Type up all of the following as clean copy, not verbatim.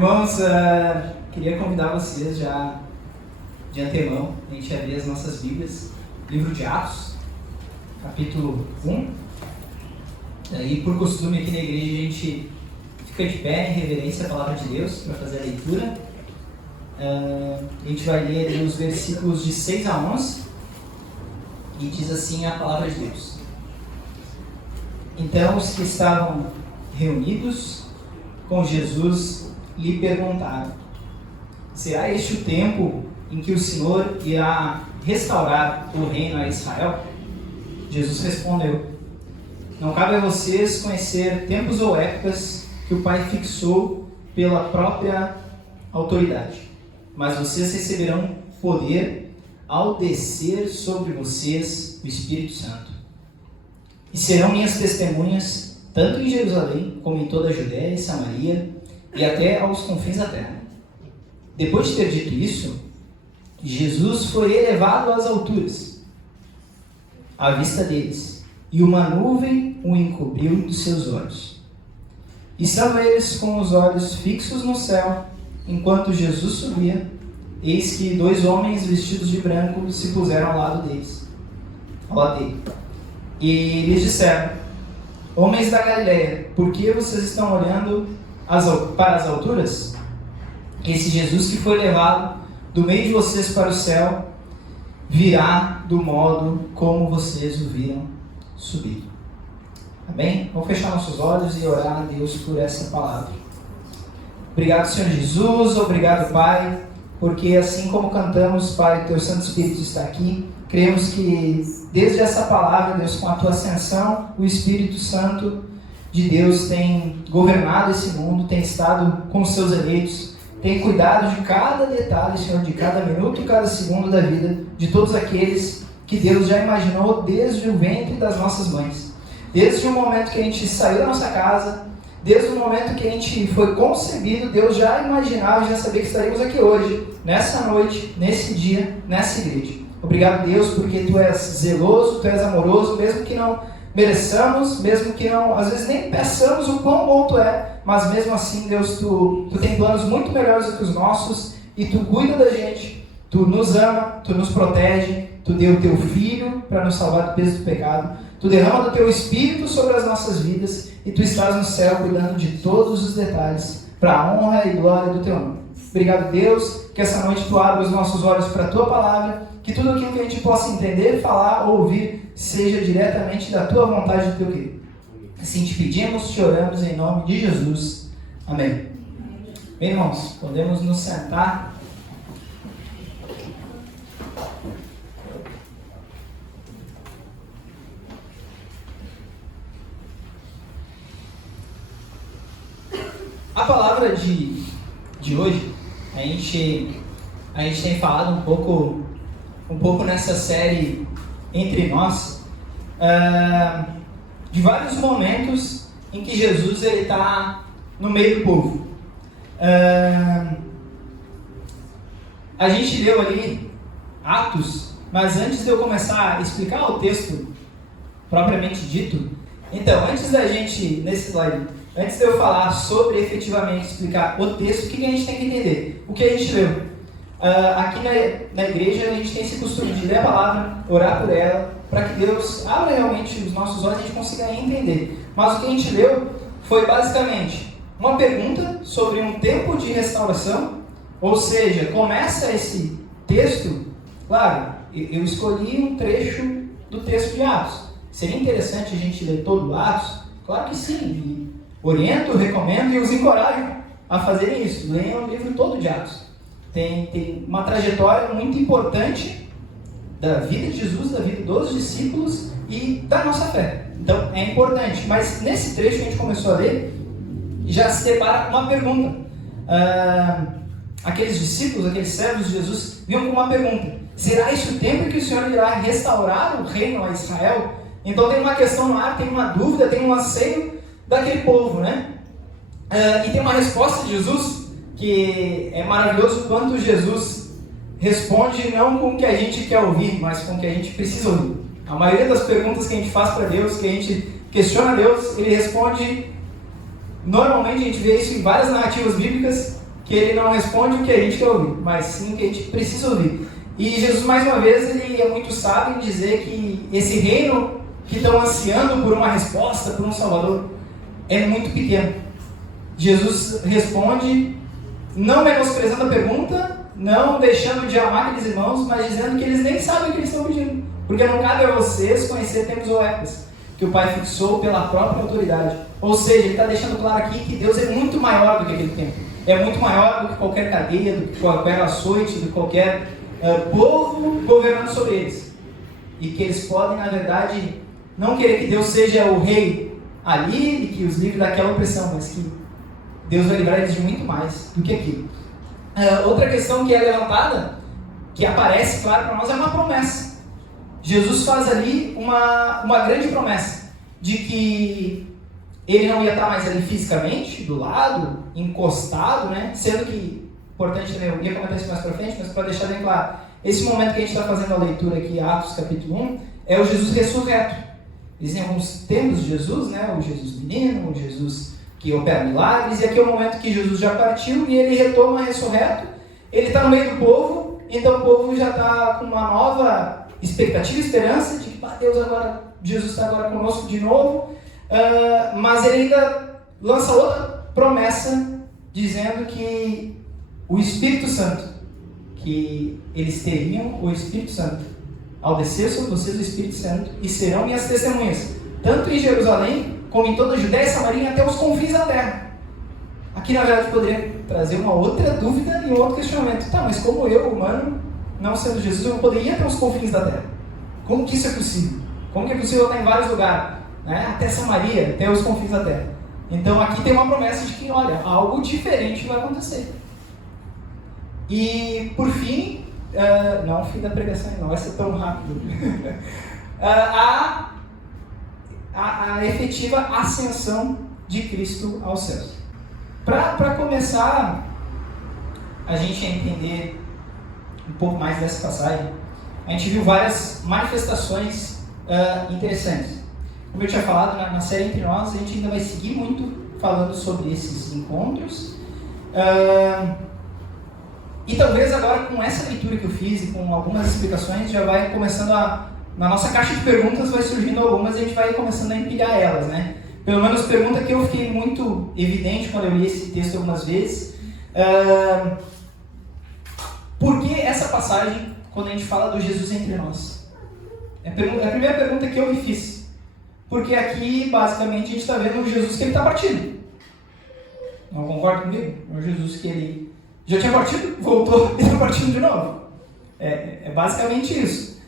Irmãos, queria convidar vocês já de antemão a gente abrir as nossas Bíblias, livro de Atos, capítulo 1. E por costume aqui na igreja a gente fica de pé em reverência à palavra de Deus para fazer a leitura. A gente vai ler ali os versículos de 6 a 11 e diz assim a palavra de Deus. Então os que estavam reunidos com Jesus lhe perguntaram: será este o tempo em que o Senhor irá restaurar o reino a Israel? Jesus respondeu: não cabe a vocês conhecer tempos ou épocas que o Pai fixou pela própria autoridade, mas vocês receberão poder ao descer sobre vocês o Espírito Santo. E serão minhas testemunhas, tanto em Jerusalém, como em toda a Judéia e Samaria, e até aos confins da terra. Depois de ter dito isso, Jesus foi elevado às alturas, à vista deles, e uma nuvem o encobriu dos seus olhos. E estando eles com os olhos fixos no céu, enquanto Jesus subia, eis que 2 homens vestidos de branco se puseram ao lado dele. E lhes disseram: homens da Galileia, por que vocês estão olhando para as alturas? Esse Jesus que foi levado do meio de vocês para o céu virá do modo como vocês o viram subir. Amém? Vamos fechar nossos olhos e orar a Deus por essa palavra. Obrigado, Senhor Jesus, obrigado, Pai, porque assim como cantamos, Pai, Teu Santo Espírito está aqui. Cremos que desde essa palavra, Deus, com a Tua ascensão, o Espírito Santo de Deus tem governado esse mundo, tem estado com os seus eleitos, tem cuidado de cada detalhe, Senhor, de cada minuto e cada segundo da vida de todos aqueles que Deus já imaginou desde o ventre das nossas mães. Desde o momento que a gente saiu da nossa casa, desde o momento que a gente foi concebido, Deus já imaginava, já sabia que estaríamos aqui hoje, nessa noite, nesse dia, nessa igreja. Obrigado, Deus, porque Tu és zeloso, Tu és amoroso, mesmo que não mereçamos, mesmo que não, às vezes nem peçamos o quão bom Tu é, mas mesmo assim, Deus, Tu tem planos muito melhores do que os nossos, e Tu cuida da gente, Tu nos ama, Tu nos protege, Tu deu o Teu Filho para nos salvar do peso do pecado, Tu derrama do Teu Espírito sobre as nossas vidas, e Tu estás no céu cuidando de todos os detalhes, para a honra e glória do Teu nome. Obrigado, Deus, que essa noite Tu abra os nossos olhos para a Tua palavra, que tudo aquilo que a gente possa entender, falar, ouvir, seja diretamente da Tua vontade, do Teu querido. Assim te pedimos, te oramos em nome de Jesus. Amém. Bem, irmãos, podemos nos sentar. A palavra de hoje, a gente tem falado um pouco nessa série Entre Nós, de vários momentos em que Jesus está no meio do povo. A gente leu ali Atos, mas antes de eu começar a explicar o texto propriamente dito, então, antes de eu falar sobre efetivamente explicar o texto, o que a gente tem que entender? O que a gente leu? Aqui na igreja a gente tem esse costume de ler a palavra, orar por ela, para que Deus abra realmente os nossos olhos e a gente consiga entender. Mas o que a gente leu foi basicamente uma pergunta sobre um tempo de restauração, ou seja, começa esse texto, claro, eu escolhi um trecho do texto de Atos. Seria interessante a gente ler todo o Atos? Claro que sim, oriento, recomendo e os encorajo a fazerem isso. Leiam o livro todo de Atos. Tem uma trajetória muito importante da vida de Jesus, da vida dos discípulos e da nossa fé. Então é importante, mas nesse trecho que a gente começou a ler, já se depara com uma pergunta. Aqueles discípulos, aqueles servos de Jesus, vinham com uma pergunta: será esse o tempo em que o Senhor irá restaurar o reino a Israel? Então tem uma questão no ar, tem uma dúvida, tem um anseio daquele povo, né? E tem uma resposta de Jesus, que é maravilhoso quanto Jesus responde não com o que a gente quer ouvir, mas com o que a gente precisa ouvir. A maioria das perguntas que a gente faz para Deus, que a gente questiona Deus, Ele responde, normalmente a gente vê isso em várias narrativas bíblicas, que ele não responde o que a gente quer ouvir, mas sim o que a gente precisa ouvir. E Jesus, mais uma vez, ele é muito sábio em dizer que esse reino que estão ansiando por uma resposta, por um Salvador, é muito pequeno. Jesus responde, não menosprezando a pergunta, não deixando de amar aqueles irmãos, mas dizendo que eles nem sabem o que eles estão pedindo. Porque não cabe a vocês conhecer tempos ou épocas que o Pai fixou pela própria autoridade. Ou seja, ele está deixando claro aqui que Deus é muito maior do que aquele tempo. É muito maior do que qualquer cadeia, do que qualquer açoite, do que qualquer povo governando sobre eles. E que eles podem, na verdade, não querer que Deus seja o rei ali e que os livre daquela opressão, mas que Deus vai livrar eles de muito mais do que aquilo. Outra questão que é levantada, que aparece, claro, para nós, é uma promessa. Jesus faz ali uma grande promessa de que ele não ia estar mais ali fisicamente, do lado, encostado, né? Sendo que, importante também, eu ia comentar isso mais para frente, mas para deixar bem claro, esse momento que a gente está fazendo a leitura aqui, Atos capítulo 1, é o Jesus ressurreto. Existem alguns termos de Jesus, né? O Jesus menino, o Jesus que opera milagres, e aqui é o momento que Jesus já partiu e ele retoma ressurreto, ele está no meio do povo, então o povo já está com uma nova expectativa e esperança de que Deus agora, Jesus está agora conosco de novo, mas ele ainda lança outra promessa dizendo que o Espírito Santo, que eles teriam o Espírito Santo ao descer sobre vocês o Espírito Santo e serão minhas testemunhas, tanto em Jerusalém como em toda a Judéia e Samaria até os confins da terra. Aqui na verdade poderia trazer uma outra dúvida e um outro questionamento. Tá, mas como eu, humano, não sendo Jesus, eu poderia ir até os confins da terra? Como que isso é possível? Como que é possível estar em vários lugares? Né? Até Samaria, até os confins da terra. Então aqui tem uma promessa de que, olha, algo diferente vai acontecer. E por fim, não, fim da pregação não vai ser tão rápido. A efetiva ascensão de Cristo aos céus. Para começar a gente a entender um pouco mais dessa passagem, a gente viu várias manifestações interessantes. Como eu tinha falado na série Entre Nós, a gente ainda vai seguir muito falando sobre esses encontros. E talvez agora com essa leitura que eu fiz e com algumas explicações, já vai começando na nossa caixa de perguntas vai surgindo algumas e a gente vai começando a empilhar elas, né? Pelo menos pergunta que eu fiquei muito evidente quando eu li esse texto algumas vezes. Por que essa passagem, quando a gente fala do Jesus entre nós? É a primeira pergunta que eu me fiz. Porque aqui, basicamente, a gente está vendo um Jesus que ele está partindo. Não concorda comigo? É um Jesus que ele já tinha partido, voltou e está partindo de novo. É basicamente isso.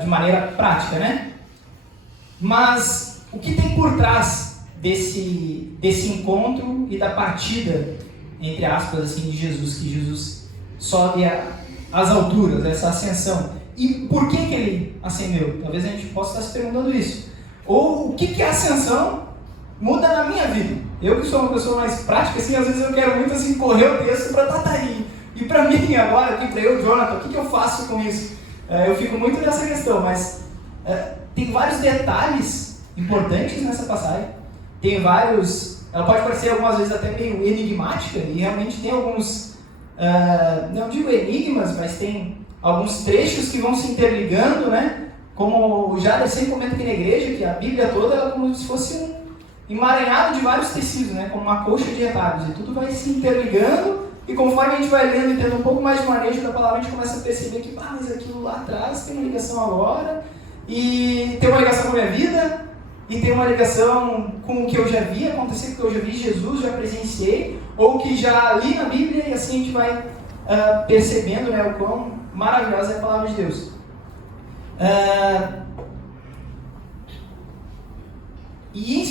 De maneira prática, né? Mas o que tem por trás desse encontro e da partida, entre aspas, assim, de Jesus, que Jesus sobe às alturas, essa ascensão? E por que ele ascendeu? Talvez a gente possa estar se perguntando isso. Ou o que a ascensão muda na minha vida? Eu que sou uma pessoa mais prática, assim, às vezes eu quero muito assim, correr o texto para estar aí. E para mim agora, aqui para eu, Jonathan, o que eu faço com isso? Eu fico muito nessa questão, mas tem vários detalhes importantes nessa passagem. Tem vários... Ela pode parecer algumas vezes até meio enigmática, e realmente tem alguns... não digo enigmas, mas tem alguns trechos que vão se interligando, né? Como já sempre comenta aqui na igreja, que a Bíblia toda é como se fosse um emaranhado de vários tecidos, né? Como uma colcha de retalhos, e tudo vai se interligando. E conforme a gente vai lendo e tendo um pouco mais de manejo da palavra, a gente começa a perceber que, mas aquilo lá atrás tem uma ligação agora, e tem uma ligação com a minha vida, e tem uma ligação com o que eu já vi acontecer, que eu já vi Jesus, já presenciei, ou que já li na Bíblia, e assim a gente vai percebendo, né, o quão maravilhosa é a palavra de Deus. E em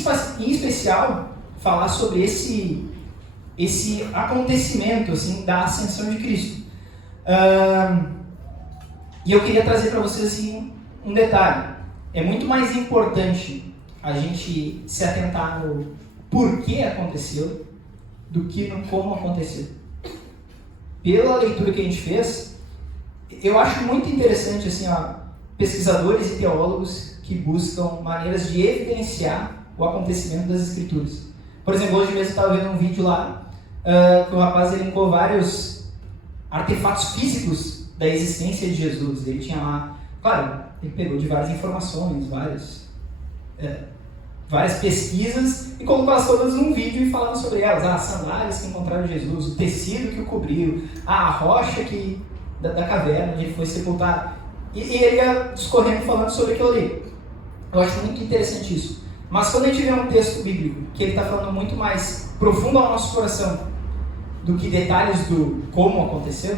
especial, falar sobre esse acontecimento assim, da ascensão de Cristo. E eu queria trazer para vocês assim, um detalhe. É muito mais importante a gente se atentar no porquê aconteceu do que no como aconteceu. Pela leitura que a gente fez, eu acho muito interessante assim, pesquisadores e teólogos que buscam maneiras de evidenciar o acontecimento das Escrituras. Por exemplo, hoje mesmo eu estava vendo um vídeo lá que o rapaz elencou vários artefatos físicos da existência de Jesus. Ele tinha lá, claro, ele pegou de várias informações, várias pesquisas e colocou elas todas num vídeo e falando sobre elas. As sandálias que encontraram Jesus, o tecido que o cobriu, a rocha da caverna onde ele foi sepultado. E ele ia discorrendo falando sobre aquilo ali. Eu acho muito interessante isso. Mas quando a gente vê um texto bíblico que ele está falando muito mais profundo ao nosso coração do que detalhes do como aconteceu,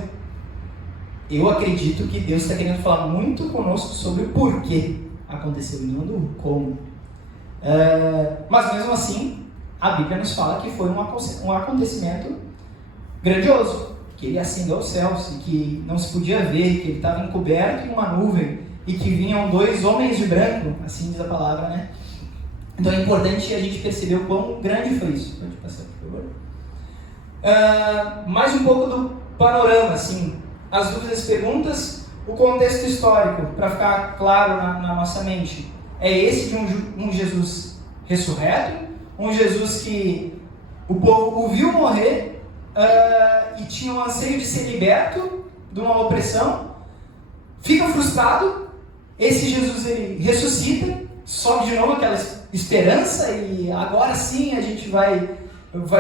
eu acredito que Deus está querendo falar muito conosco sobre o porquê aconteceu e não do como. Mas mesmo assim, a Bíblia nos fala que foi um acontecimento grandioso, que ele ascendeu aos céus e que não se podia ver, que ele estava encoberto em uma nuvem e que vinham 2 homens de branco, assim diz a palavra, né? Então é importante a gente perceber o quão grande foi isso. Pode passar, por favor. Mais um pouco do panorama, assim, as dúvidas e perguntas, o contexto histórico, para ficar claro na nossa mente. É esse de um Jesus ressurreto, um Jesus que o povo o viu morrer e tinha um anseio de ser liberto de uma opressão, fica frustrado, esse Jesus ele ressuscita, sobe de novo aquela esperança e agora sim a gente vai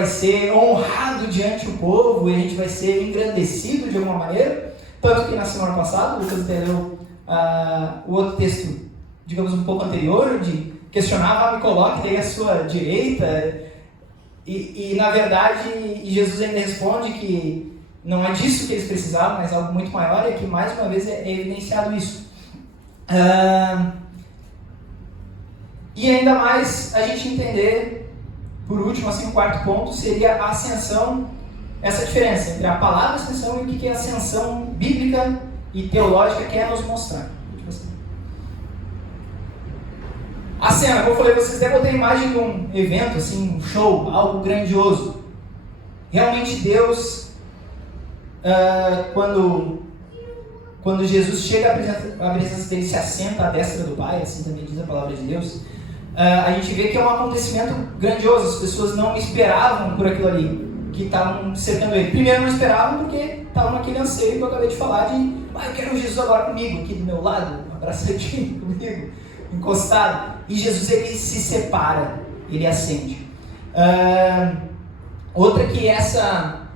ser honrado diante do povo e a gente vai ser engrandecido de alguma maneira. Tanto que na semana passada, o Lucas entendeu o outro texto, digamos um pouco anterior, onde questionava, me coloque daí à sua direita, e na verdade Jesus ainda responde que não é disso que eles precisavam, mas algo muito maior, e que mais uma vez é evidenciado isso. E ainda mais a gente entender, por último, assim, o quarto ponto seria a ascensão, essa diferença entre a palavra ascensão e o que a ascensão bíblica e teológica quer nos mostrar. A cena, como eu falei, vocês devem ter a imagem de um evento, assim, um show, algo grandioso. Realmente Deus, quando Jesus chega à presença dele, se assenta à destra do Pai, assim também diz a palavra de Deus, a gente vê que é um acontecimento grandioso. As pessoas não esperavam por aquilo ali, que estavam cercando ele. Primeiro não esperavam porque estavam naquele anseio que eu acabei de falar de eu quero Jesus agora comigo, aqui do meu lado, abraçadinho comigo, encostado. E Jesus ele se separa, ele ascende. Outra que essa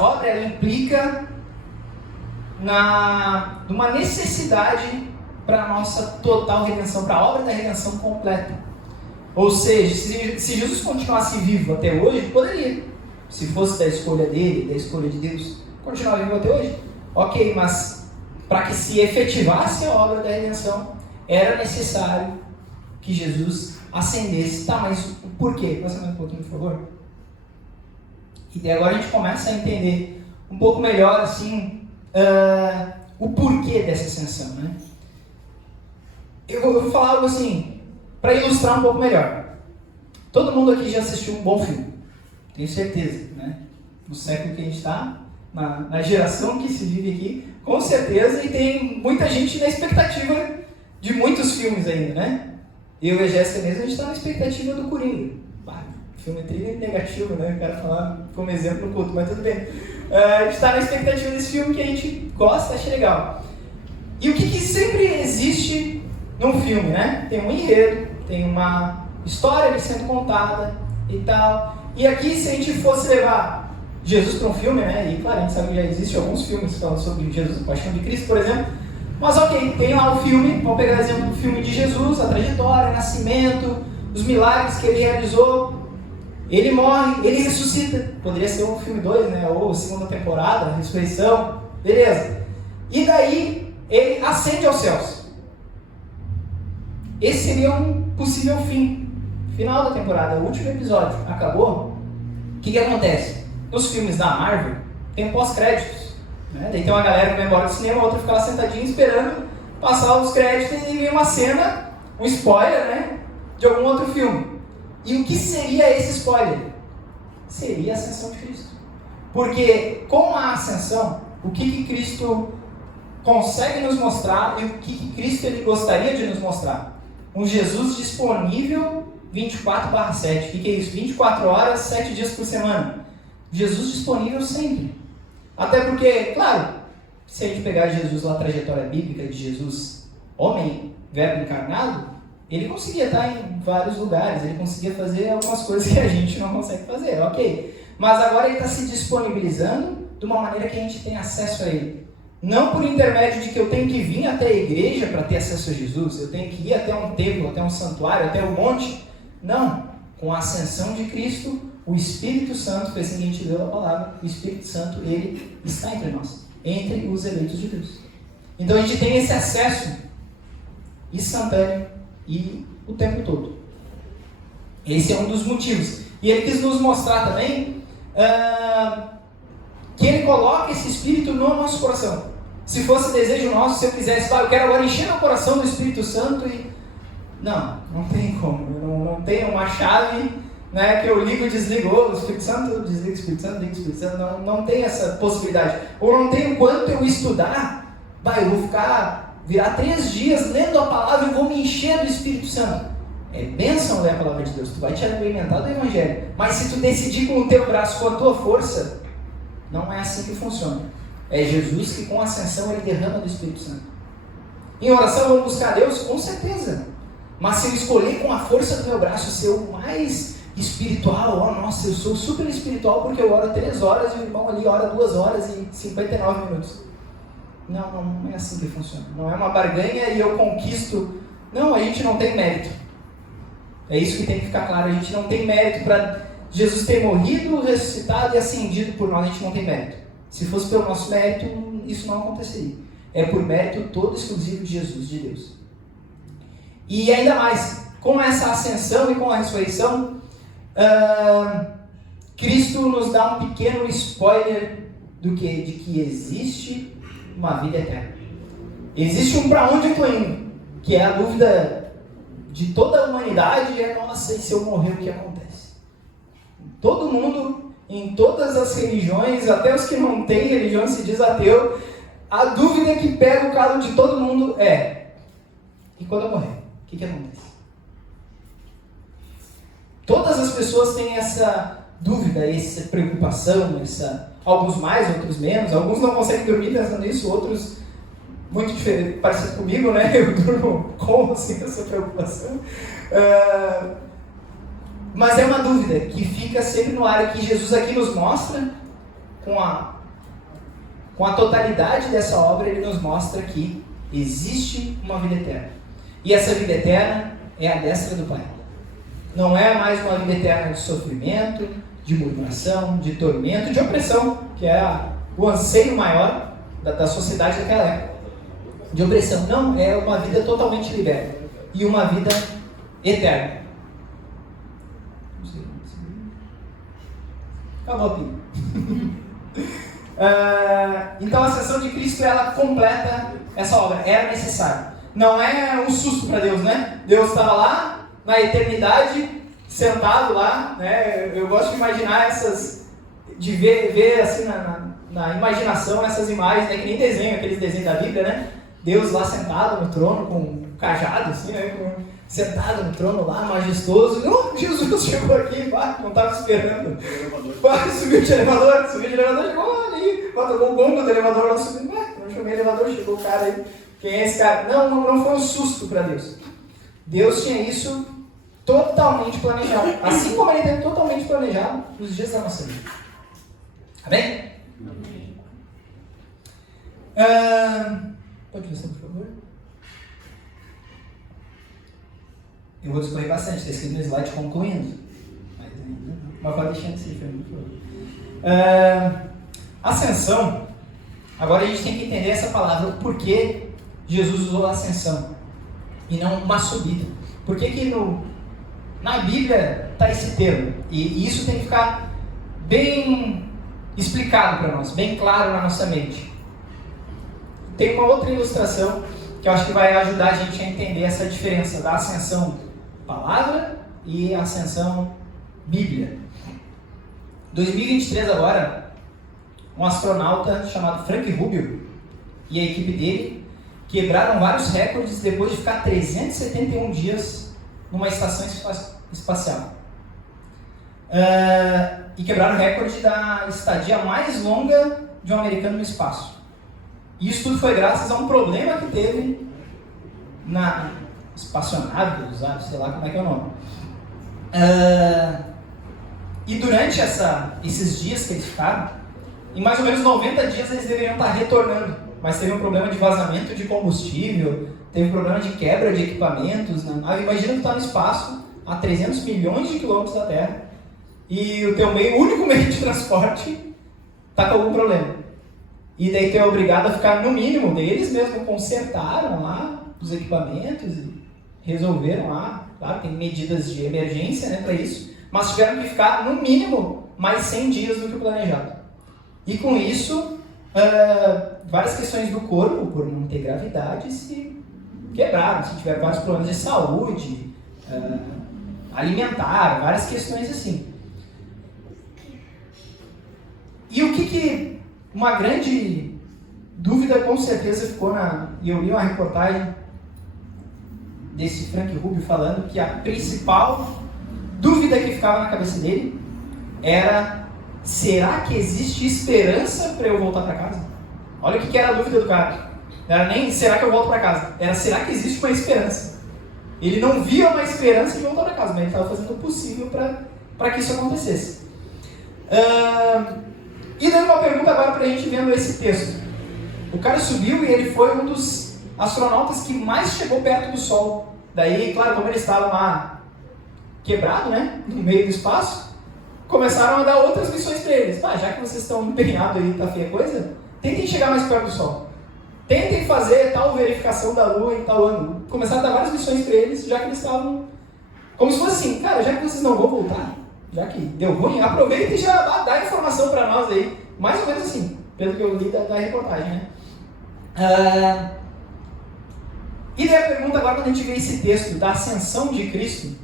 obra ela implica numa necessidade para a nossa total redenção, para a obra da redenção completa. Ou seja, se Jesus continuasse vivo até hoje, poderia, se fosse da escolha dele, da escolha de Deus, continuar vivo até hoje. Ok, mas para que se efetivasse a obra da redenção, era necessário que Jesus ascendesse. Tá, mas por quê? Passa mais um pouquinho, por favor. E agora a gente começa a entender um pouco melhor, assim, o porquê dessa ascensão, né? Eu vou falar algo assim, para ilustrar um pouco melhor. Todo mundo aqui já assistiu um bom filme, tenho certeza, né? No século que a gente está, na geração que se vive aqui, com certeza, e tem muita gente na expectativa de muitos filmes ainda, né? Eu e a Jéssica mesmo, a gente está na expectativa do Coringa. Filme trilha negativo, né? Eu quero falar como exemplo no culto, mas tudo bem. A gente está na expectativa desse filme que a gente gosta, acha legal. E o que sempre existe num filme, né? Tem um enredo, tem uma história ali sendo contada e tal. E aqui, se a gente fosse levar Jesus para um filme, né? E claro, a gente sabe que já existem alguns filmes falando sobre Jesus, a Paixão de Cristo, por exemplo. Mas ok, tem lá o filme, vamos pegar o exemplo do filme de Jesus, a trajetória, o nascimento, os milagres que ele realizou. Ele morre, ele ressuscita. Poderia ser um filme 2, né? Ou segunda temporada, a ressurreição. Beleza. E daí, ele ascende aos céus. Esse seria um possível fim. Final da temporada, o último episódio. Acabou? O que acontece? Nos filmes da Marvel, tem pós-créditos. Né? Daí tem uma galera que vai embora do cinema, a outra fica lá sentadinha esperando passar os créditos e vem uma cena, um spoiler, né? De algum outro filme. E o que seria esse spoiler? Seria a ascensão de Cristo. Porque com a ascensão, o que Cristo consegue nos mostrar e o que Cristo ele gostaria de nos mostrar? Um Jesus disponível 24/7. O que é isso? 24 horas, 7 dias por semana. Jesus disponível sempre. Até porque, claro, se a gente pegar Jesus lá, a trajetória bíblica de Jesus, homem, verbo encarnado, ele conseguia estar em vários lugares, ele conseguia fazer algumas coisas que a gente não consegue fazer, ok. Mas agora ele está se disponibilizando de uma maneira que a gente tem acesso a ele. Não por intermédio de que eu tenho que vir até a igreja para ter acesso a Jesus, eu tenho que ir até um templo, até um santuário, até um monte. Não. Com a ascensão de Cristo, o Espírito Santo, foi assim que a gente leu a palavra, o Espírito Santo, ele está entre nós, entre os eleitos de Deus. Então a gente tem esse acesso instantâneo e o tempo todo. Esse é um dos motivos. E ele quis nos mostrar também que ele coloca esse Espírito no nosso coração. Se fosse desejo nosso, se eu quisesse, eu quero agora encher meu coração do Espírito Santo e... Não tem como. Não tem uma chave, né, que eu ligo e desligo. O Espírito Santo, desligo o Espírito Santo, ligo o Espírito Santo. Não tem essa possibilidade. Ou não tem o quanto eu estudar, eu vou virar 3 dias lendo a palavra e vou me encher do Espírito Santo. É bênção ler a palavra de Deus. Tu vai te alimentar do Evangelho. Mas se tu decidir com o teu braço, com a tua força, não é assim que funciona. É Jesus que com a ascensão ele derrama do Espírito Santo. Em oração eu vou buscar Deus? Com certeza. Mas se eu escolher com a força do meu braço ser o mais espiritual, nossa, eu sou super espiritual porque eu oro 3 horas e o irmão ali ora 2 horas e 59 minutos. Não é assim que funciona. Não é uma barganha e eu conquisto. Não, a gente não tem mérito. É isso que tem que ficar claro. A gente não tem mérito para Jesus ter morrido, ressuscitado e ascendido por nós. A gente não tem mérito. Se fosse pelo nosso mérito, isso não aconteceria. É por mérito todo exclusivo de Jesus, de Deus. E ainda mais, com essa ascensão e com a ressurreição, Cristo nos dá um pequeno spoiler de que existe uma vida eterna. Existe um para onde eu estou indo, que é a dúvida de toda a humanidade, nossa, e se eu morrer, o que acontece? Todo mundo... Em todas as religiões, até os que não têm religião se diz ateu, a dúvida que pega o calo de todo mundo é: e quando eu morrer, o que acontece? Todas as pessoas têm essa dúvida, essa preocupação, alguns mais, outros menos, alguns não conseguem dormir pensando nisso, outros muito diferente, parecido comigo, né? Eu durmo com assim, essa preocupação. Mas é uma dúvida que fica sempre no ar, que Jesus aqui nos mostra, com a totalidade dessa obra, ele nos mostra que existe uma vida eterna. E essa vida eterna é a destra do Pai. Não é mais uma vida eterna de sofrimento, de murmuração, de tormento, de opressão, que é o anseio maior da sociedade daquela época. De opressão. Não, é uma vida totalmente liberta. E uma vida eterna. Acabou a pilha. Então a ascensão de Cristo, ela completa essa obra. Era necessário. Não é um susto para Deus, né? Deus estava lá, na eternidade, sentado lá, né? Eu gosto de imaginar de ver assim na imaginação essas imagens, né? Que nem desenho, aqueles desenhos da Bíblia, né? Deus lá sentado no trono, com um cajado, assim, né? Sentado no trono lá, majestoso. Jesus chegou aqui, não estava esperando. Subiu de elevador, chegou ali. Tocou o gongo do elevador, lá subiu. Não chamei elevador, chegou o cara aí. Quem é esse cara? Não foi um susto para Deus. Deus tinha isso totalmente planejado. Assim como ele teve totalmente planejado nos dias da nossa vida. Amém? Pode passar, por favor? Eu vou discorrer bastante, está escrito no slide concluindo. Mas pode deixar assim, por favor. Ascensão. Agora a gente tem que entender essa palavra, o porquê Jesus usou a ascensão e não uma subida. Por que na Bíblia está esse termo? E isso tem que ficar bem explicado para nós, bem claro na nossa mente. Tem uma outra ilustração que eu acho que vai ajudar a gente a entender essa diferença da ascensão palavra e ascensão Bíblia. 2023 agora, um astronauta chamado Frank Rubio e a equipe dele quebraram vários recordes depois de ficar 371 dias numa estação espacial. E quebraram o recorde da estadia mais longa de um americano no espaço. E isso tudo foi graças a um problema que teve na espaçonave, sei lá como é que é o nome. E durante esses dias que eles ficaram, em mais ou menos 90 dias eles deveriam estar retornando, mas teve um problema de vazamento de combustível, teve um problema de quebra de equipamentos. Imagina que está no espaço, a 300 milhões de quilômetros da Terra, e o teu único meio de transporte está com algum problema. E daí tu é obrigado a ficar no mínimo, eles mesmos consertaram lá os equipamentos e resolveram lá, claro, tem medidas de emergência, né, para isso, mas tiveram que ficar no mínimo mais 100 dias do que o planejado. E com isso, várias questões do corpo, por não ter gravidade, se quebraram, se tiveram vários problemas de saúde, alimentar, várias questões assim. E o que uma grande dúvida com certeza ficou e eu li uma reportagem desse Frank Rubio falando que a principal dúvida que ficava na cabeça dele era: será que existe esperança para eu voltar para casa? Olha o que era a dúvida do cara. Não era nem será que eu volto para casa, era será que existe uma esperança. Ele não via uma esperança de voltar para casa, mas ele estava fazendo o possível para que isso acontecesse. E dando uma pergunta agora para a gente vendo esse texto. O cara subiu e ele foi um dos astronautas que mais chegou perto do Sol. Daí, claro, como eles estavam lá quebrados, né, no meio do espaço, começaram a dar outras missões para eles. Já que vocês estão empenhados aí, tá feia coisa, tentem chegar mais perto do Sol. Tentem fazer tal verificação da Lua em tal ângulo. Começaram a dar várias missões para eles, já que eles estavam... Como se fosse assim, cara, já que vocês não vão voltar, já que deu ruim, aproveita e já dá informação para nós aí. Mais ou menos assim, pelo que eu li da reportagem, né? E daí a pergunta agora, quando a gente vê esse texto da ascensão de Cristo,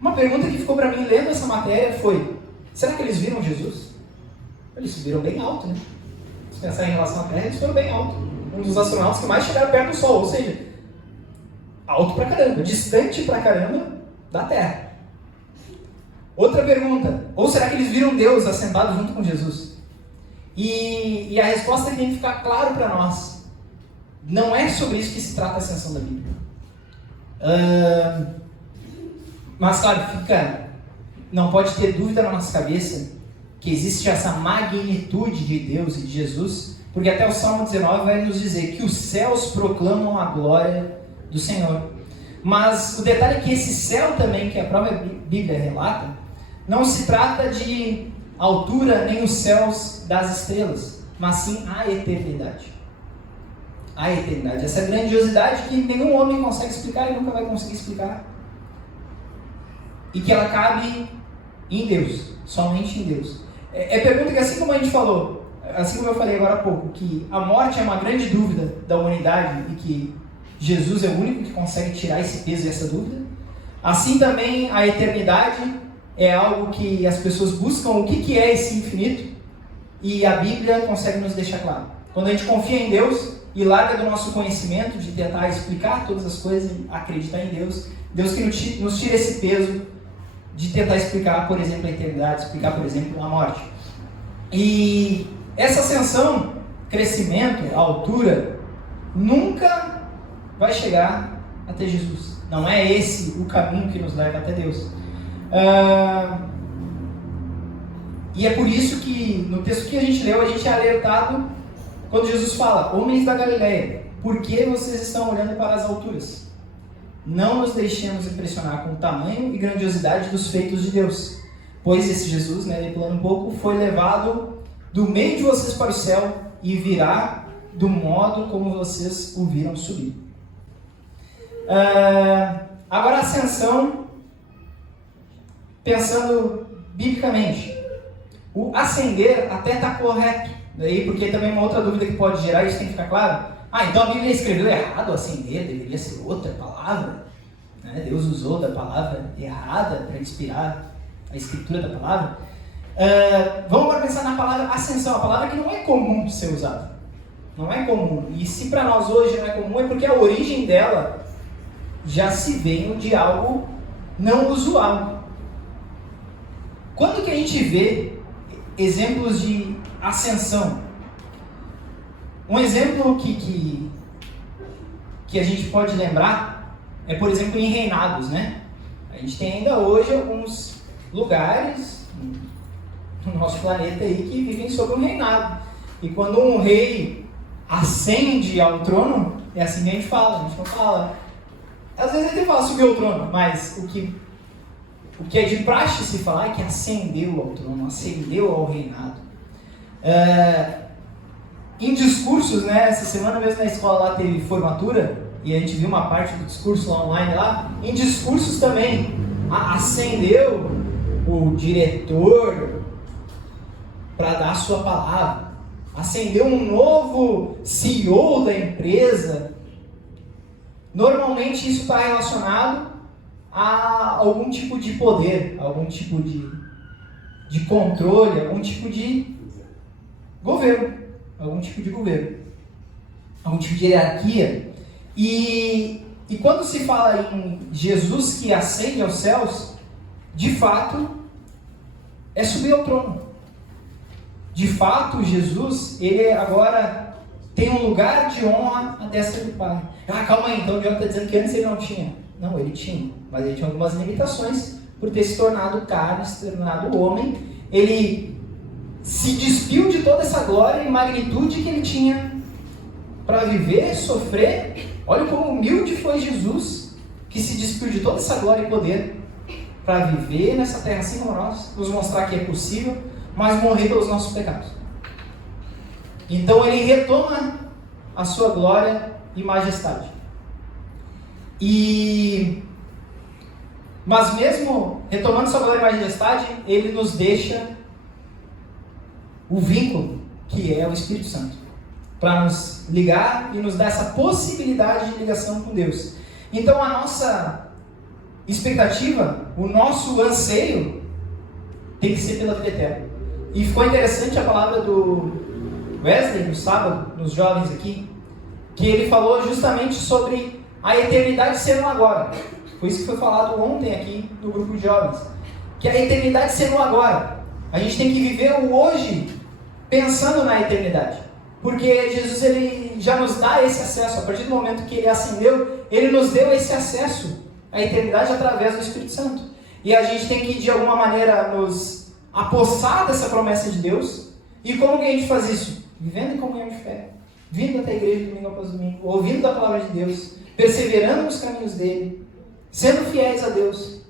uma pergunta que ficou para mim lendo essa matéria foi: será que eles viram Jesus? Eles subiram bem alto, né? Se pensar em relação à Terra, eles foram bem alto. Um dos astronautas que mais chegaram perto do Sol, ou seja, alto pra caramba, distante pra caramba da Terra. Outra pergunta: ou será que eles viram Deus assentado junto com Jesus? E a resposta tem que ficar claro para nós. Não é sobre isso que se trata a ascensão da Bíblia. Mas claro, não pode ter dúvida na nossa cabeça que existe essa magnitude de Deus e de Jesus, porque até o Salmo 19 vai nos dizer que os céus proclamam a glória do Senhor. Mas o detalhe é que esse céu também, que a própria Bíblia relata, não se trata de altura nem os céus das estrelas, mas sim a eternidade. A eternidade, essa grandiosidade que nenhum homem consegue explicar e nunca vai conseguir explicar. E que ela cabe em Deus, somente em Deus. É pergunta que, assim como a gente falou, assim como eu falei agora há pouco, que a morte é uma grande dúvida da humanidade e que Jesus é o único que consegue tirar esse peso e essa dúvida, assim também a eternidade é algo que as pessoas buscam o que é esse infinito, e a Bíblia consegue nos deixar claro. Quando a gente confia em Deus e larga do nosso conhecimento de tentar explicar todas as coisas e acreditar em Deus, Deus que nos tira esse peso de tentar explicar, por exemplo, a eternidade, explicar, por exemplo, a morte. E essa ascensão, crescimento, altura, nunca vai chegar até Jesus. Não é esse o caminho que nos leva até Deus. E é por isso que no texto que a gente leu, a gente é alertado quando Jesus fala: homens da Galileia, por que vocês estão olhando para as alturas? Não nos deixemos impressionar com o tamanho e grandiosidade dos feitos de Deus, pois esse Jesus, pulando um pouco, foi levado do meio de vocês para o céu e virá do modo como vocês o viram subir. Agora a ascensão, pensando biblicamente, o ascender até está correto, daí, porque também uma outra dúvida que pode gerar, isso tem que ficar claro. Então a Bíblia escreveu errado, ascender, deveria ser outra palavra, né? Deus usou da palavra errada para inspirar a escritura da palavra. Vamos agora pensar na palavra ascensão, a palavra que não é comum de ser usada. Não é comum. E se para nós hoje não é comum, é porque a origem dela já se veio de algo não usual. Quando que a gente vê exemplos de ascensão? Um exemplo que a gente pode lembrar é, por exemplo, em reinados, né? A gente tem ainda hoje alguns lugares no nosso planeta aí que vivem sob um reinado. E quando um rei ascende ao trono, é assim que a gente fala. A gente não fala... Às vezes a gente fala subir ao trono, mas o que é de praxe se falar é que ascendeu ao trono, ascendeu ao reinado. Em discursos, né, essa semana mesmo na escola lá teve formatura, e a gente viu uma parte do discurso lá online lá. Em discursos também, ascendeu o diretor para dar a sua palavra, ascendeu um novo CEO da empresa. Normalmente isso está relacionado a algum tipo de poder, algum tipo de controle, algum tipo de governo, algum tipo de hierarquia. E quando se fala em Jesus que ascende aos céus, de fato, é subir ao trono. De fato, Jesus, ele agora tem um lugar de honra à destra do Pai. Calma aí, então o John está dizendo que antes ele não tinha. Não, ele tinha, mas ele tinha algumas limitações por ter se tornado carne, se tornado homem. Ele se despiu de toda essa glória e magnitude que ele tinha para viver, sofrer. Olha como humilde foi Jesus, que se despiu de toda essa glória e poder para viver nessa terra assim como nós, nos mostrar que é possível, mas morrer pelos nossos pecados. Então ele retoma a sua glória e majestade. Mas mesmo retomando sua glória e majestade, ele nos deixa o vínculo, que é o Espírito Santo, para nos ligar e nos dar essa possibilidade de ligação com Deus. Então a nossa expectativa, o nosso anseio tem que ser pela vida eterna. E ficou interessante a palavra do Wesley no sábado, nos jovens aqui, que ele falou justamente sobre a eternidade ser no agora. Foi isso que foi falado ontem aqui no grupo de jovens, que a eternidade ser no agora. A gente tem que viver o hoje pensando na eternidade, porque Jesus ele já nos dá esse acesso. A partir do momento que ele ascendeu, ele nos deu esse acesso à eternidade através do Espírito Santo. E a gente tem que de alguma maneira nos apossar dessa promessa de Deus. E como que a gente faz isso? Vivendo em comunhão de fé, vindo até a igreja domingo após domingo, ouvindo a palavra de Deus, perseverando nos caminhos dele, sendo fiéis a Deus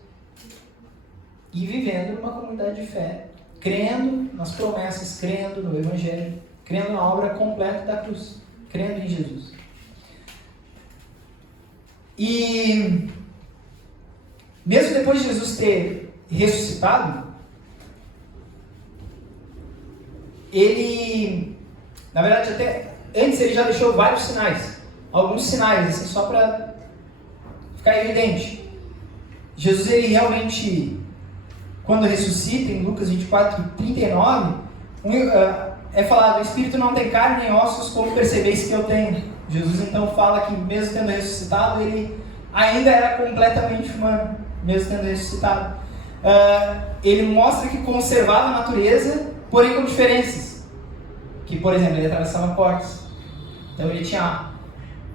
e vivendo numa comunidade de fé, crendo nas promessas, crendo no Evangelho, crendo na obra completa da cruz, crendo em Jesus. E mesmo depois de Jesus ter ressuscitado, ele, na verdade, até antes ele já deixou vários sinais, alguns sinais, assim, só para ficar evidente. Jesus, ele realmente, quando ressuscita, em Lucas 24:39, é falado: o Espírito não tem carne nem ossos, como percebeis que eu tenho. Jesus então fala que mesmo tendo ressuscitado, ele ainda era completamente humano, mesmo tendo ressuscitado. Ele mostra que conservava a natureza, porém com diferenças. Que, por exemplo, ele atravessava portas. Então ele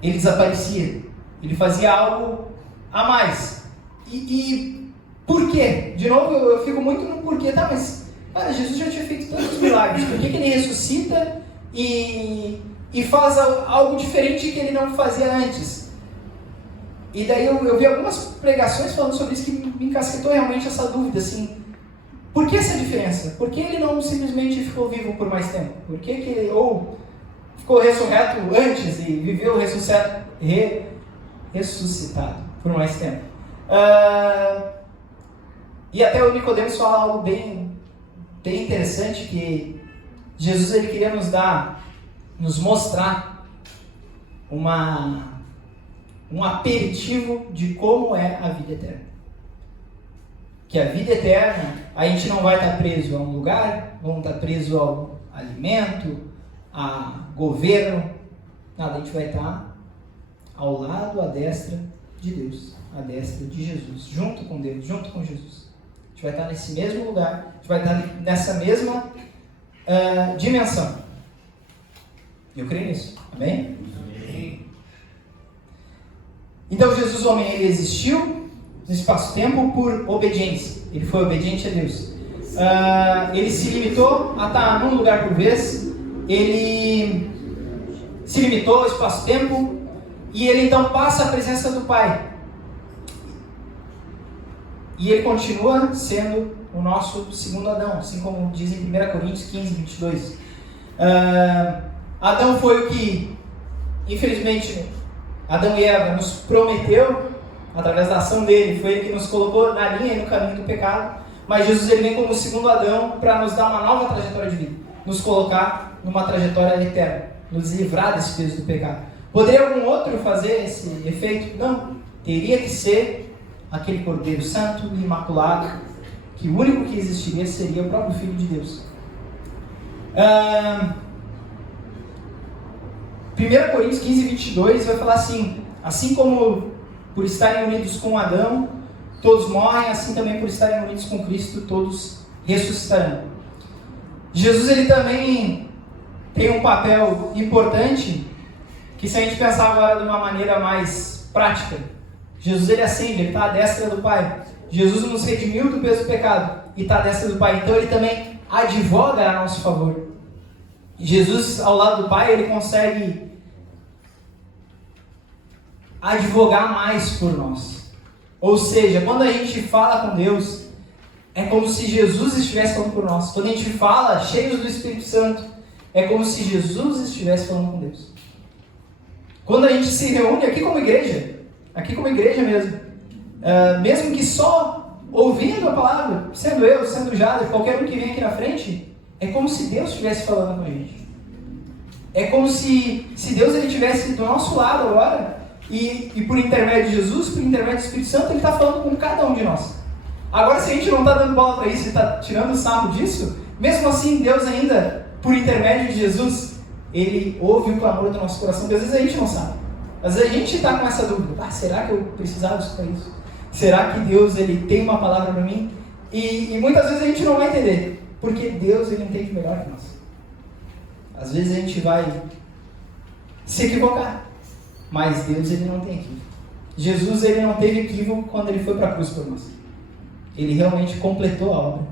desaparecia. Ele fazia algo a mais. E por quê? De novo, eu fico muito no porquê. Tá, mas cara, Jesus já tinha feito todos os milagres. Por que ele ressuscita e faz algo diferente que ele não fazia antes? E daí eu vi algumas pregações falando sobre isso que me encasquetou realmente essa dúvida, assim. Por que essa diferença? Por que ele não simplesmente ficou vivo por mais tempo? Por que ele ou ficou ressurreto antes e viveu ressuscitado por mais tempo? E até o Nicodemos fala algo bem interessante, que Jesus ele queria nos mostrar um aperitivo de como é a vida eterna. Que a vida eterna, a gente não vai estar preso a um lugar, não estar preso ao alimento, a governo, nada, a gente vai estar ao lado, à destra de Deus, à destra de Jesus, junto com Deus, junto com Jesus. A gente vai estar nesse mesmo lugar, a gente vai estar nessa mesma dimensão. Eu creio nisso. Amém? Amém. Então Jesus, o homem, ele existiu no espaço-tempo por obediência. Ele foi obediente a Deus. Ele se limitou a estar num lugar por vez. Ele se limitou ao espaço-tempo. E ele então passa a presença do Pai. E ele continua sendo o nosso segundo Adão, assim como diz em 1 Coríntios 15, 22. Adão foi o que, infelizmente, Adão e Eva nos prometeu, através da ação dele, foi ele que nos colocou na linha e no caminho do pecado. Mas Jesus, ele vem como o segundo Adão para nos dar uma nova trajetória de vida, nos colocar numa trajetória eterna, nos livrar desse peso do pecado. Poderia algum outro fazer esse efeito? Não. Teria que ser aquele Cordeiro Santo e Imaculado, que o único que existiria seria o próprio Filho de Deus. 1 Coríntios 15, 22 vai falar assim como por estarem unidos com Adão, todos morrem, assim também por estarem unidos com Cristo, todos ressuscitarão. Jesus, ele também tem um papel importante, que se a gente pensar agora de uma maneira mais prática, Jesus, ele ascende, ele está à destra do Pai. Jesus nos redimiu do peso do pecado e está à destra do Pai. Então ele também advoga a nosso favor. Jesus, ao lado do Pai, ele consegue advogar mais por nós. Ou seja, quando a gente fala com Deus, é como se Jesus estivesse falando por nós. Quando a gente fala, cheios do Espírito Santo, é como se Jesus estivesse falando com Deus. Quando a gente se reúne aqui como igreja mesmo, mesmo que só ouvindo a palavra, sendo eu, sendo o Jader, qualquer um que vem aqui na frente, é como se Deus estivesse falando com a gente. É como se Deus ele estivesse do nosso lado agora, e por intermédio de Jesus, por intermédio do Espírito Santo, ele está falando com cada um de nós. Agora, se a gente não está dando bola para isso e está tirando o sarro disso, mesmo assim, Deus ainda, por intermédio de Jesus, ele ouve o clamor do nosso coração, que às vezes a gente não sabe. Às vezes a gente está com essa dúvida, será que eu precisava escutar isso? Será que Deus ele tem uma palavra para mim? E muitas vezes a gente não vai entender, porque Deus ele entende melhor que nós. Às vezes a gente vai se equivocar, mas Deus ele não tem equívoco. Jesus ele não teve equívoco quando ele foi para a cruz por nós. Ele realmente completou a obra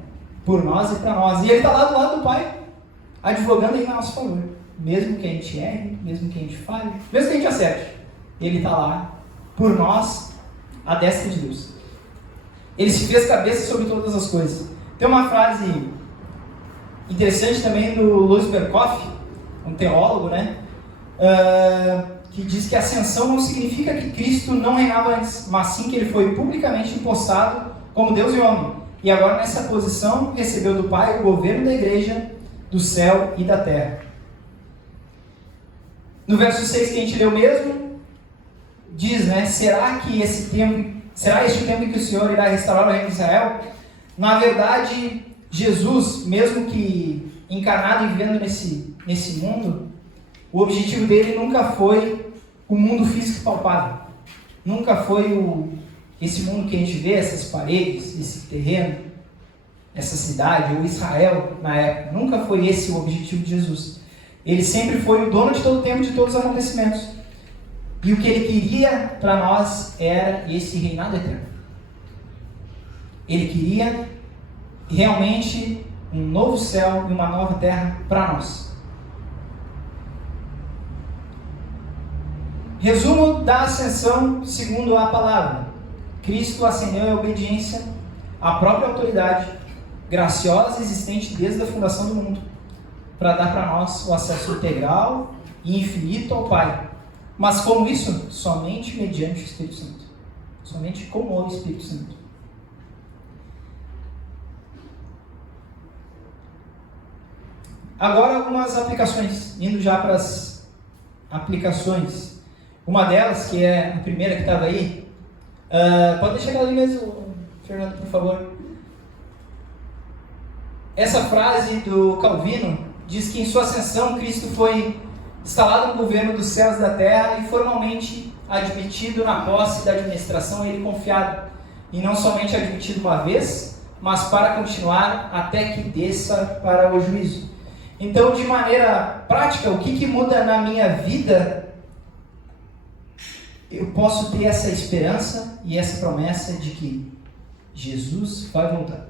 por nós e para nós. E ele está lá do lado do Pai, advogando em nosso favor. Mesmo que a gente erre, mesmo que a gente falhe, mesmo que a gente acerte, ele está lá por nós, à destra de Deus. Ele se fez cabeça sobre todas as coisas. Tem uma frase interessante também do Louis Berkhoff, um teólogo, né? Que diz que a ascensão não significa que Cristo não reinava antes, mas sim que ele foi publicamente impostado como Deus e homem. E agora nessa posição recebeu do Pai o governo da igreja, do céu e da terra. No verso 6 que a gente leu mesmo, diz, né? Será este o tempo em que o Senhor irá restaurar o reino de Israel? Na verdade, Jesus, mesmo que encarnado e vivendo nesse mundo, o objetivo dele nunca foi o mundo físico palpável. Nunca foi esse mundo que a gente vê, essas paredes, esse terreno, essa cidade, ou Israel na época. Nunca foi esse o objetivo de Jesus. Ele sempre foi o dono de todo o tempo, de todos os acontecimentos. E o que ele queria para nós era esse reinado eterno. Ele queria realmente um novo céu e uma nova terra para nós. Resumo da ascensão segundo a palavra. Cristo ascendeu em obediência à própria autoridade graciosa existente desde a fundação do mundo, para dar para nós o acesso integral e infinito ao Pai. Mas como isso? Somente mediante o Espírito Santo. Somente com o Espírito Santo. Agora algumas aplicações, indo já para as aplicações. Uma delas, que é a primeira que estava aí, pode deixar ela ali mesmo, Fernando, por favor. Essa frase do Calvino diz que em sua ascensão Cristo foi instalado no governo dos céus e da terra e formalmente admitido na posse da administração a ele confiado. E não somente admitido uma vez, mas para continuar até que desça para o juízo. Então, de maneira prática, o que muda na minha vida? Eu posso ter essa esperança e essa promessa de que Jesus vai voltar.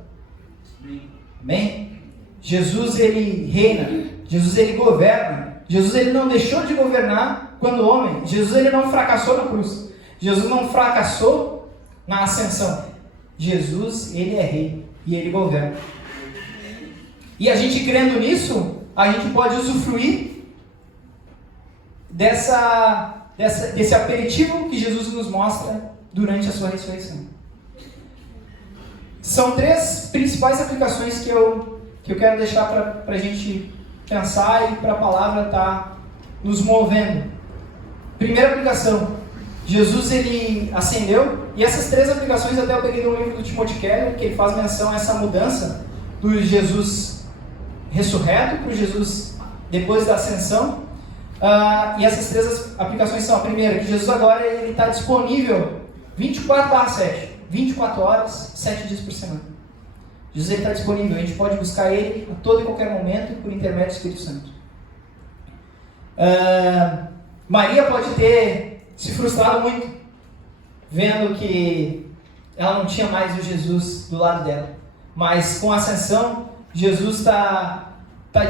Amém? Jesus, ele reina. Jesus, ele governa. Jesus, ele não deixou de governar quando homem. Jesus, ele não fracassou na cruz. Jesus não fracassou na ascensão. Jesus, ele é rei e ele governa. E a gente crendo nisso, a gente pode usufruir desse aperitivo que Jesus nos mostra durante a sua ressurreição. São 3 principais aplicações que eu quero deixar para a gente pensar e para a palavra estar nos movendo. Primeira aplicação, Jesus, ele ascendeu, e essas 3 aplicações até eu peguei no livro do Timothy Keller, que ele faz menção a essa mudança do Jesus ressurreto para o Jesus depois da ascensão. E essas 3 aplicações são: a primeira, que Jesus agora está disponível 24/7, 24 horas, 7 dias por semana. Jesus está disponível, a gente pode buscar ele a todo e qualquer momento por intermédio do Espírito Santo. Maria pode ter se frustrado muito, vendo que ela não tinha mais o Jesus do lado dela. Mas com a ascensão, Jesus está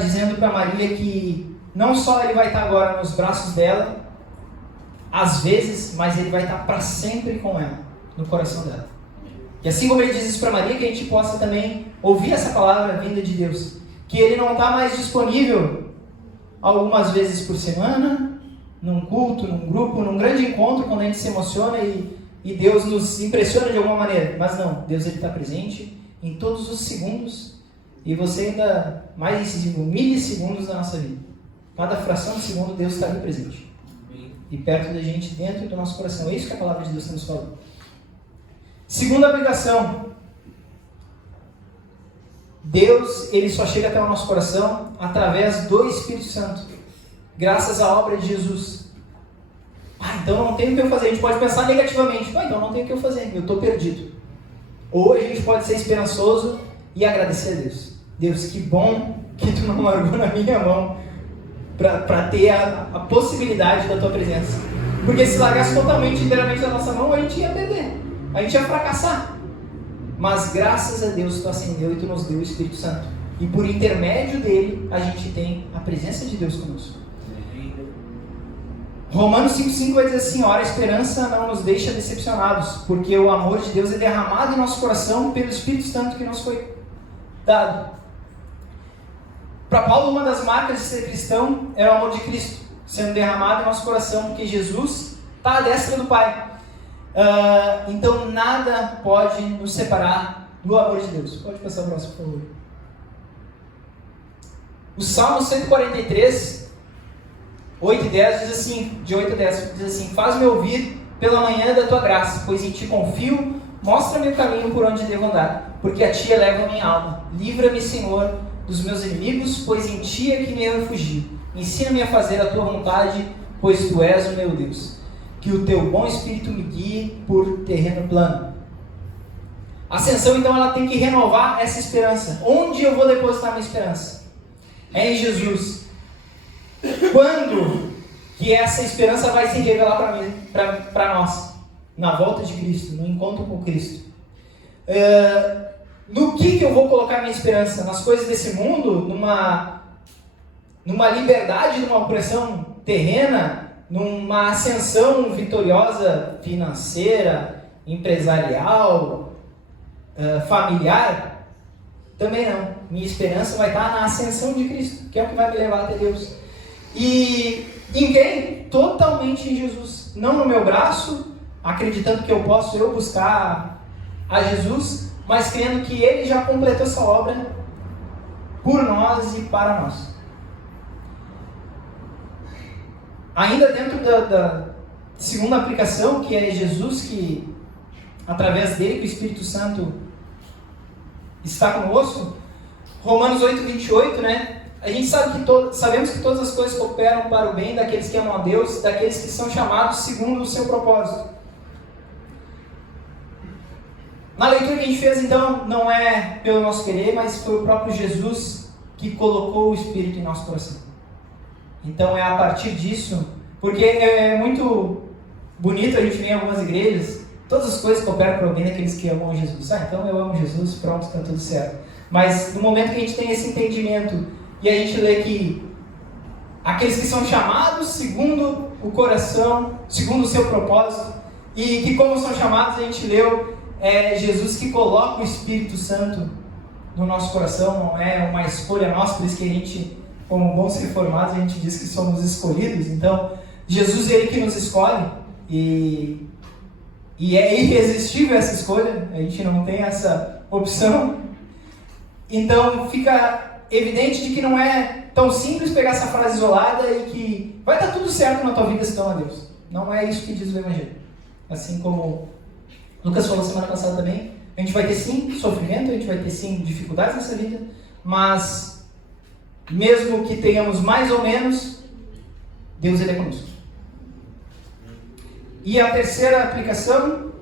dizendo para Maria que não só ele vai estar agora nos braços dela, às vezes, mas ele vai estar para sempre com ela, no coração dela. E assim como ele diz isso para Maria, que a gente possa também ouvir essa palavra vinda de Deus. Que ele não está mais disponível algumas vezes por semana, num culto, num grupo, num grande encontro, quando a gente se emociona e Deus nos impressiona de alguma maneira. Mas não, Deus está presente em todos os segundos, e você ainda mais incisivo, milissegundos da nossa vida. Cada fração de segundo Deus está ali presente. E perto da gente, dentro do nosso coração. É isso que a palavra de Deus está nos falando. Segunda aplicação. Deus, ele só chega até o nosso coração através do Espírito Santo. Graças à obra de Jesus. Então não tem o que eu fazer. A gente pode pensar negativamente. Então não tem o que eu fazer. Eu estou perdido. Ou a gente pode ser esperançoso e agradecer a Deus. Deus, que bom que tu não largou na minha mão para ter a possibilidade da tua presença. Porque se largasse totalmente, inteiramente da nossa mão, a gente ia perder. A gente ia fracassar. Mas graças a Deus tu ascendeu e tu nos deu o Espírito Santo. E por intermédio dele, a gente tem a presença de Deus conosco. Romanos 5,5 vai dizer assim: ora, a esperança não nos deixa decepcionados, porque o amor de Deus é derramado em nosso coração pelo Espírito Santo que nos foi dado. Para Paulo, uma das marcas de ser cristão é o amor de Cristo sendo derramado em nosso coração, porque Jesus está à destra do Pai. Então nada pode nos separar do amor de Deus. Pode passar o próximo, por favor. O Salmo 143, 8 e 10 diz assim, de 8 a 10, diz assim: faz-me ouvir pela manhã da tua graça, pois em ti confio, mostra-me o caminho por onde devo andar, porque a ti eleva a minha alma. Livra-me, Senhor, dos meus inimigos, pois em ti é que me refugio. Ensina-me a fazer a tua vontade, pois tu és o meu Deus. Que o teu bom Espírito me guie por terreno plano. A ascensão, então, ela tem que renovar essa esperança. Onde eu vou depositar minha esperança? É em Jesus. Quando que essa esperança vai se revelar para nós? Na volta de Cristo, no encontro com Cristo. No que eu vou colocar minha esperança? Nas coisas desse mundo? Numa liberdade, numa opressão terrena? Numa ascensão vitoriosa financeira, empresarial, familiar? Também não. Minha esperança vai estar na ascensão de Cristo, que é o que vai me levar até Deus. E em quem? Totalmente em Jesus. Não no meu braço, acreditando que eu posso buscar a Jesus, mas crendo que Ele já completou essa obra por nós e para nós. Ainda dentro da segunda aplicação, que é Jesus, que através dele, que o Espírito Santo está conosco, Romanos 8, 28, né? A gente sabemos que todas as coisas cooperam para o bem daqueles que amam a Deus, daqueles que são chamados segundo o seu propósito. Na leitura que a gente fez, então, não é pelo nosso querer, mas foi o próprio Jesus que colocou o Espírito em nosso coração. Então é a partir disso, porque é muito bonito a gente ver em algumas igrejas, todas as coisas cooperam para alguém daqueles que amam Jesus. Então eu amo Jesus, pronto, está tudo certo. Mas no momento que a gente tem esse entendimento e a gente lê que aqueles que são chamados segundo o coração, segundo o seu propósito, e que como são chamados, a gente leu, é Jesus que coloca o Espírito Santo no nosso coração, não é uma escolha nossa, por isso que a gente, como bons reformados, a gente diz que somos escolhidos. Então, Jesus é Ele que nos escolhe, e é irresistível essa escolha, a gente não tem essa opção. Então, fica evidente de que não é tão simples pegar essa frase isolada e que vai estar tudo certo na tua vida se tu ama a Deus. Não é isso que diz o Evangelho. Assim como Lucas falou semana passada também, a gente vai ter sim sofrimento, a gente vai ter sim dificuldades nessa vida, mas mesmo que tenhamos mais ou menos, Deus Ele é conosco. E a terceira aplicação,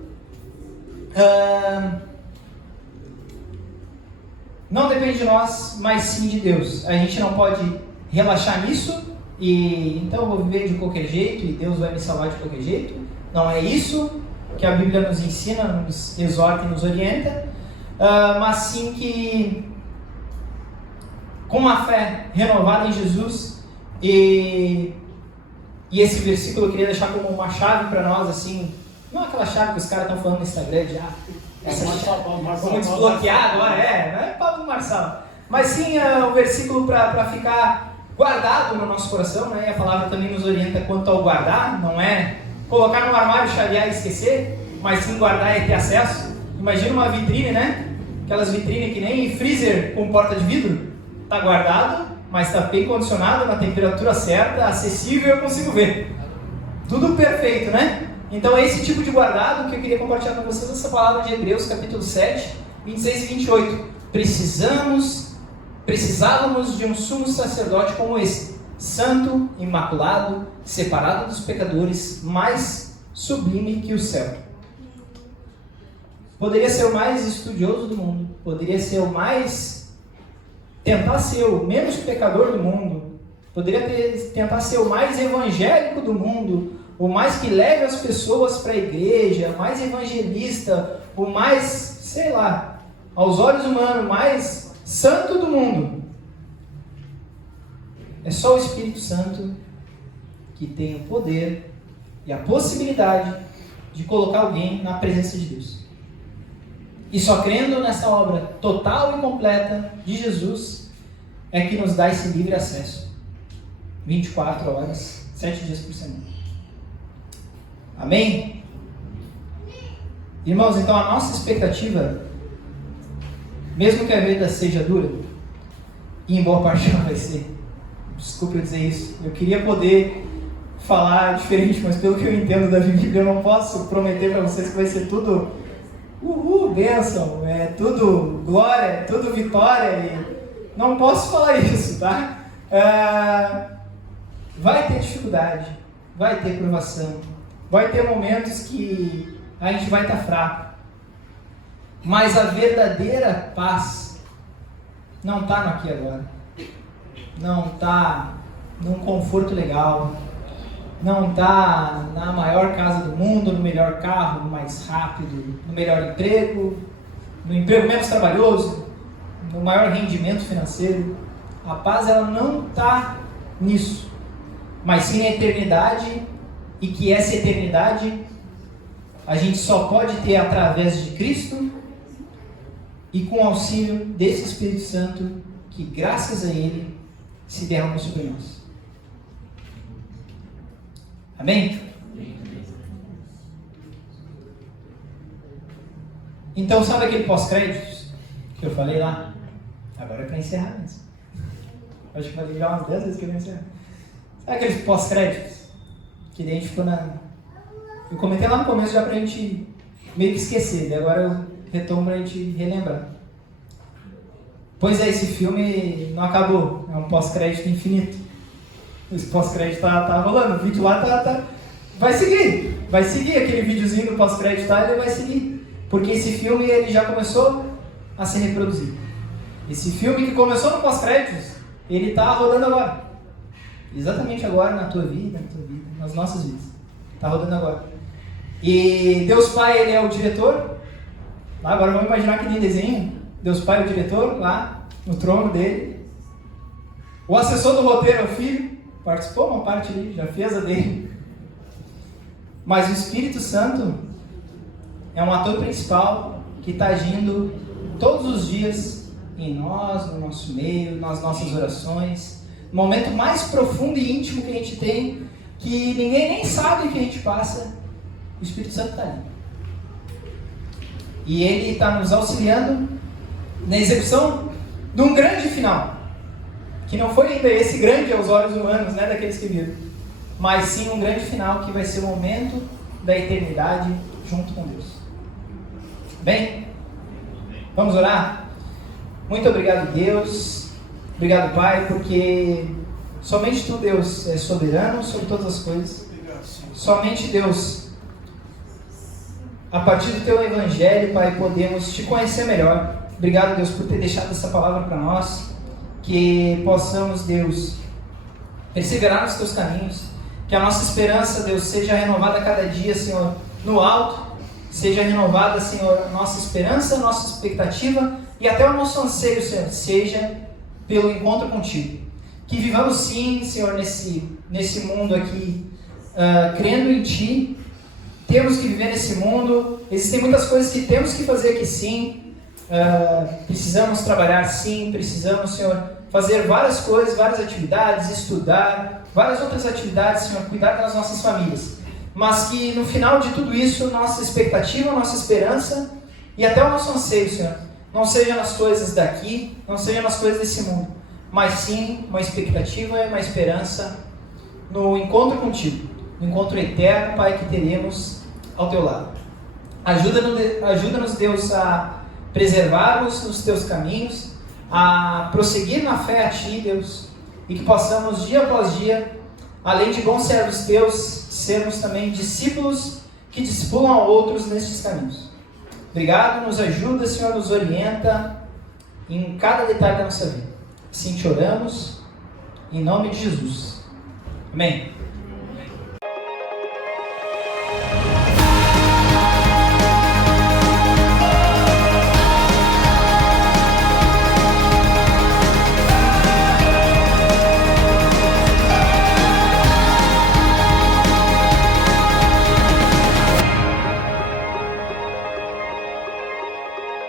não depende de nós, mas sim de Deus. A gente não pode relaxar nisso e então eu vou viver de qualquer jeito e Deus vai me salvar de qualquer jeito. Não é isso que a Bíblia nos ensina, nos exorta e nos orienta, mas sim que com a fé renovada em Jesus e esse versículo eu queria deixar como uma chave para nós, assim, não aquela chave que os caras estão falando no Instagram de essa chave, vamos desbloquear agora, não é Pablo Marçal, mas sim o versículo para ficar guardado no nosso coração, né? E a palavra também nos orienta quanto ao guardar, não é colocar no armário, chavear e esquecer, mas sim guardar e ter acesso. Imagina uma vitrine, né? Aquelas vitrines que nem freezer com porta de vidro, está guardado, mas está bem condicionado, na temperatura certa, acessível, eu consigo ver. Tudo perfeito, né? Então é esse tipo de guardado que eu queria compartilhar com vocês, essa palavra de Hebreus, capítulo 7, 26 e 28. Precisávamos de um sumo sacerdote como esse, santo, imaculado, separado dos pecadores, mais sublime que o céu. Poderia ser o mais estudioso do mundo, poderia ser o mais... tentar ser o menos pecador do mundo, poderia tentar ser o mais evangélico do mundo, o mais que leve as pessoas para a igreja, mais evangelista, o mais, sei lá, aos olhos humanos, mais santo do mundo. É só o Espírito Santo que tem o poder e a possibilidade de colocar alguém na presença de Deus. E só crendo nessa obra total e completa de Jesus é que nos dá esse livre acesso. 24 horas, 7 dias por semana. Amém? Irmãos, então a nossa expectativa, mesmo que a vida seja dura, e em boa parte ela vai ser, desculpe eu dizer isso, eu queria poder falar diferente, mas pelo que eu entendo da Bíblia, eu não posso prometer para vocês que vai ser tudo bênção, é tudo glória, é tudo vitória, e não posso falar isso, tá? Vai ter dificuldade, vai ter provação, vai ter momentos que a gente vai estar fraco, mas a verdadeira paz não está no aqui e agora, não está num conforto legal, não está na maior casa do mundo, no melhor carro, no mais rápido, no melhor emprego, no emprego menos trabalhoso, no maior rendimento financeiro. A paz ela não está nisso, mas sim na eternidade, e que essa eternidade a gente só pode ter através de Cristo e com o auxílio desse Espírito Santo que, graças a Ele, se derrama sobre nós. Amém? Então, sabe aquele pós-créditos que eu falei lá? Agora é para encerrar mesmo. Acho que falei já umas 10 vezes que eu vou encerrar. Sabe aqueles pós-créditos? Que daí a gente ficou Eu comentei lá no começo já pra gente meio que esquecer, e agora eu retomo pra gente relembrar. Pois é, esse filme não acabou, é um pós-crédito infinito. Esse pós-crédito tá rolando, o vídeo lá vai seguir aquele videozinho do pós-crédito, ele vai seguir. Porque esse filme ele já começou a ser reproduzido. Esse filme que começou no pós-créditos, ele está rodando agora. Exatamente agora na tua vida, nas nossas vidas. Está rodando agora. E Deus Pai, ele é o diretor. Agora vamos imaginar que nem desenho. Deus Pai é o diretor, lá no trono dele. O assessor do roteiro é o filho. Participou uma parte ali, já fez a dele. Mas o Espírito Santo é um ator principal que está agindo todos os dias em nós, no nosso meio, nas nossas orações. No momento mais profundo e íntimo que a gente tem, que ninguém nem sabe o que a gente passa, o Espírito Santo está ali. E ele está nos auxiliando na execução de um grande final. Que não foi ainda esse grande aos olhos humanos, né, daqueles que viram. Mas sim um grande final que vai ser o momento da eternidade junto com Deus. Bem? Vamos orar? Muito obrigado, Deus. Obrigado, Pai, porque somente Tu, Deus, é soberano sobre todas as coisas. Somente Deus, a partir do Teu Evangelho, Pai, podemos Te conhecer melhor. Obrigado, Deus, por ter deixado essa palavra para nós. Que possamos, Deus, perseverar nos Teus caminhos. Que a nossa esperança, Deus, seja renovada a cada dia, Senhor, no alto. Seja renovada, Senhor, a nossa esperança, a nossa expectativa e até o nosso anseio, Senhor, seja pelo encontro contigo. Que vivamos sim, Senhor, nesse mundo aqui, crendo em Ti. Temos que viver nesse mundo. Existem muitas coisas que temos que fazer aqui sim. Precisamos trabalhar sim, precisamos, Senhor, fazer várias coisas, várias atividades, estudar, várias outras atividades, Senhor, cuidar das nossas famílias. Mas que no final de tudo isso, nossa expectativa, nossa esperança e até o nosso anseio, Senhor, não seja nas coisas daqui, não seja nas coisas desse mundo, mas sim uma expectativa e uma esperança no encontro contigo, no encontro eterno, Pai, que teremos ao teu lado. Ajuda-nos, Deus, a preservarmos os teus caminhos, a prosseguir na fé a Ti, Deus, e que possamos dia após dia, além de bons servos teus, sermos também discípulos que discipulam a outros nestes caminhos. Obrigado, nos ajuda, Senhor, nos orienta em cada detalhe da nossa vida. Assim te oramos, em nome de Jesus. Amém.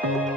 Thank you.